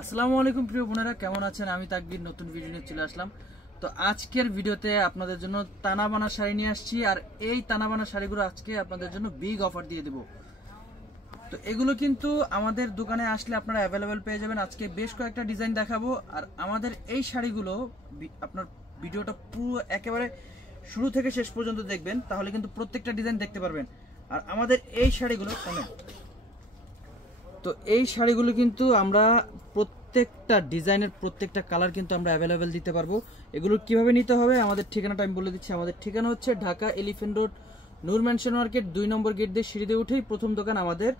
আসসালামু আলাইকুম প্রিয় বোনেরা, কেমন আছেন? আমি তাকবীর নতুন ভিডিও নিয়ে চলে আসলাম। তো আজকের ভিডিওতে আপনাদের জন্য তানাবানা শাড়ি নিয়ে আসছি, আর এই তানাবানা শাড়িগুলো আজকে আপনাদের জন্য বিগ অফার দিয়ে দেব। তো এগুলো কিন্তু আমাদের দোকানে আসলে আপনারা অ্যাভেলেবেল পেয়ে যাবেন। আজকে বেশ কয়েকটা ডিজাইন দেখাবো, আর আমাদের এই শাড়িগুলো আপনার ভিডিওটা পুরো একেবারে শুরু থেকে শেষ পর্যন্ত দেখবেন, তাহলে কিন্তু প্রত্যেকটা ডিজাইন দেখতে পারবেন। আর আমাদের এই শাড়িগুলো তো এই শাড়িগুলো কিন্তু আমরা প্রত্যেকটা ডিজাইনের প্রত্যেকটা কালার কিন্তু আমরা অ্যাভেলেবেল দিতে পারবো। এগুলো কিভাবে নিতে হবে, আমাদের ঠিকানাটা আমি বলে দিচ্ছি। আমাদের ঠিকানা হচ্ছে ঢাকা এলিফ্যান্ট রোড, নূর ম্যানশন মার্কেট 2 নম্বর গেট দিয়ে সিঁড়ি দিয়ে উঠেই প্রথম দোকান আমাদের।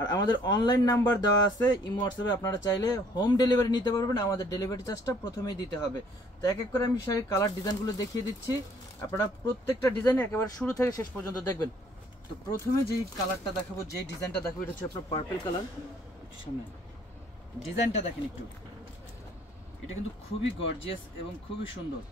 আর আমাদের অনলাইন নাম্বার দেওয়া আছে, ইমো হোয়াটসঅ্যাপে আপনারা চাইলে হোম ডেলিভারি নিতে পারবেন। আমাদের ডেলিভারি চার্জটা প্রথমেই দিতে হবে। তো এক এক করে আমি শাড়ির কালার ডিজাইনগুলো দেখিয়ে দিচ্ছি, আপনারা প্রত্যেকটা ডিজাইন একেবারে শুরু থেকে শেষ পর্যন্ত দেখবেন। তো প্রথমে যেই কালারটা দেখাবো, যেই ডিজাইনটা দেখাবো, এটা হচ্ছে আপনার পার্পল কালার। সামনে ডিজাইনটা দেখেন একটু, এটা কিন্তু খুবই গর্জিয়াস এবং খুবই সুন্দর।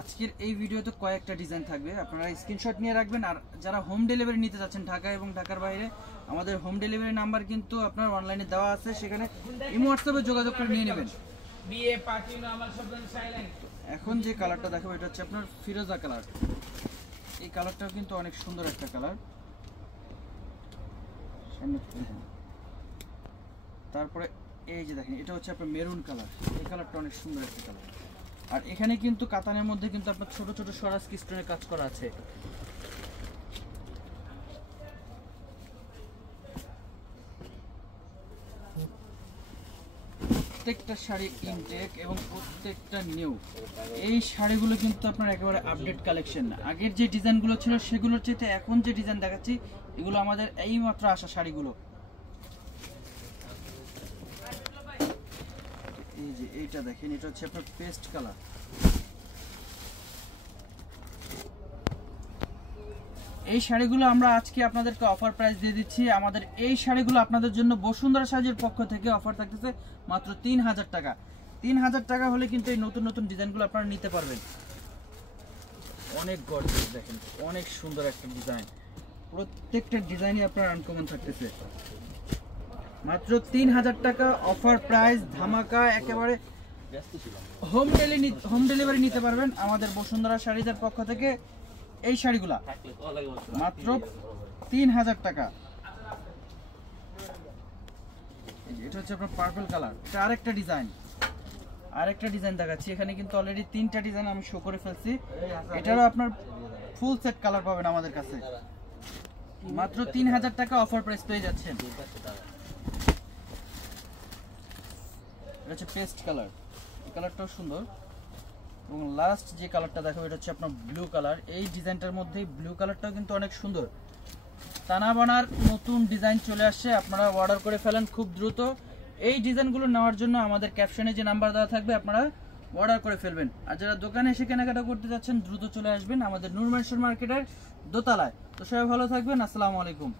আজকের এই ভিডিওতে কয়েকটা ডিজাইন থাকবে, আপনারা স্ক্রিনশট নিয়ে রাখবেন। আর যারা হোম ডেলিভারি নিতে যাচ্ছেন ঢাকা এবং ঢাকার বাইরে, আমাদের হোম ডেলিভারি নাম্বার কিন্তু আপনার অনলাইনে দেওয়া আছে, সেখানে ইমো হোয়াটসঅ্যাপে যোগাযোগ করে নিয়ে নেবেন। এখন যে কালারটা দেখাবো, এটা হচ্ছে আপনার ফিরোজা কালার। এই কালারটাও কিন্তু অনেক সুন্দর একটা কালার। তারপরে এই যে দেখেন, এটা হচ্ছে আপনার মেরুন কালার। এই কালারটা অনেক সুন্দর একটা কালার। আর এখানে কিন্তু কাতানের মধ্যে কিন্তু আপনার ছোট ছোট স্বরাজ স্টোনের কাজ করা আছে। প্রত্যেকটা শাড়ি ইনটেক এবং প্রত্যেকটা নিউ। এই শাড়িগুলো কিন্তু আপনার একেবারে আপডেট কালেকশন। আগের যে ডিজাইনগুলো ছিল সেগুলোর চাইতে এখন যে ডিজাইন দেখাচ্ছি, এগুলো আমাদের এই মাত্র আসা শাড়িগুলো। এই যে এইটা দেখেন, এটা হচ্ছে আপনার পেস্ট কালার। এই শাড়িগুলো আমরা আজকে আপনাদেরকে অফার প্রাইস দিয়ে দিচ্ছি। আমাদের এই শাড়িগুলো আপনাদের জন্য বসুন্ধরা সাজের পক্ষ থেকে অফার থাকতেছে মাত্র 3000 টাকা। 3000 টাকা হলে কিন্তু এই নতুন নতুন ডিজাইনগুলো আপনারা নিতে পারবেন। অনেক গর্জিয়াস দেখেন, অনেক সুন্দর একটা ডিজাইন। প্রত্যেকটা ডিজাইনই আপনার আনকমন থাকতেছে। মাত্র 3000 টাকা অফার প্রাইস, ধামাকা একেবারে। হোম ডেলিভারি নিতে পারবেন আমাদের বসুন্ধরা শাড়িদের পক্ষ থেকে। এই শাড়িগুলা মাত্র 3000 টাকা। এটা হচ্ছে আপনার পার্পল কালার। এটা আরেকটা ডিজাইন দেখাচ্ছি। এখানে কিন্তু অলরেডি 3টা ডিজাইন আমি শো করে ফেলছি। এটারও আপনার ফুল সেট কালার পাবেন আমাদের কাছে। মাত্র 3000 টাকা অফার প্রাইস পেয়ে যাচ্ছেন। এটা হচ্ছে পেস্ট কালার। এই কালারটাও সুন্দর। এবং লাস্ট যে কালারটা দেখাবো, এটা হচ্ছে আপনার ব্লু কালার। এই ডিজাইনটার মধ্যে ব্লু কালারটাও কিন্তু অনেক সুন্দর। তানাবানার নতুন ডিজাইন চলে আসছে, আপনারা অর্ডার করে ফেলেন খুব দ্রুত। এই ডিজাইনগুলো নেওয়ার জন্য আমাদের ক্যাপশনে যে নাম্বার দেওয়া থাকবে, আপনারা অর্ডার করে ফেলবেন। আর যারা দোকানে এসে কেনাকাটা করতে যাচ্ছেন, দ্রুত চলে আসবেন আমাদের নূর ম্যানশন মার্কেটের দোতলায়। তো সবাই ভালো থাকবেন, আসসালামু আলাইকুম।